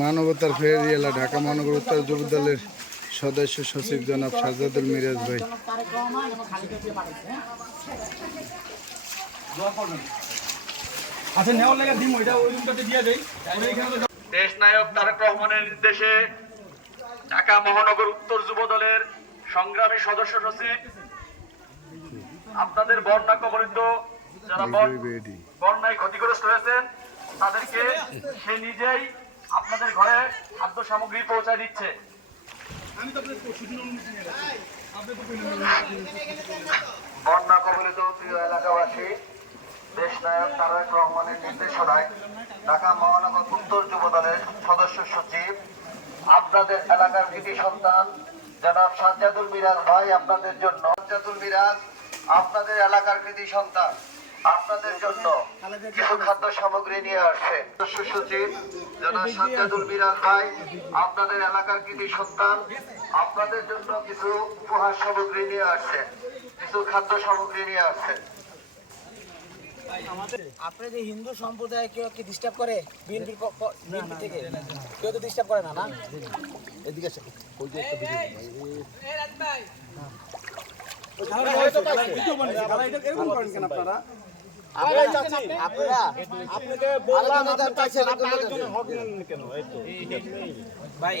মানবতার ফেরিয়ালা ঢাকা মহানগর উত্তর যুব দলের সদস্য সচিব জনাব সাজাদুল মিরাজ ভাই। আচ্ছা নেওয়ার লাগা দিম ওইটা ওই রুমটাতে দিয়ে দেই। ওই এখানে তো দেশ নায়ক তারেক রহমানের নির্দেশে ঢাকা মহানগর উত্তর যুব দলের সংগ্রামী সদস্য সচিব আপনাদের বন্যা কবলিত যারা বন- বন্যায় ক্ষতিগ্রস্ত হয়েছেন তাদেরকে সে নিজেই আপনাদের ঘরে খাদ্য সামগ্রী পৌঁছায় দিচ্ছে। বন্যা কবলিত প্রিয় এলাকাবাসী, দেশ নায়ক তারেক রহমানের নির্দেশনায় ঢাকা মহানগর উত্তর যুব দলের সদস্য সচিব, আপনাদের এলাকার কৃতি সন্তান, জনাব সাজ্জাদুল মিরাজ ভাই আপনাদের জন্য। সাজ্জাদুল মিরাজ, আপনাদের এলাকার কৃতি সন্তান। আপনাদের জন্য কিছু খাদ্য সামগ্রী নিয়ে আসছে সদস্য সচিব জনাব সাজ্জাদুল মিরাজ ভাই আপনাদের এলাকার কৃতি সন্তান আপনাদের জন্য কিছু উপহার সামগ্রী নিয়ে আসছে কিছু খাদ্য সামগ্রী নিয়ে আসছে আপনি যে হিন্দু সম্প্রদায় কেউ কি ডিস্টার্ব করে? বিএনপির বিএনপি থেকে? কেউ তো ডিস্টার্ব করে না না? এদিকে ওই যে একটা ভিডিও এরকম করেন কেন আপনারা? ভাই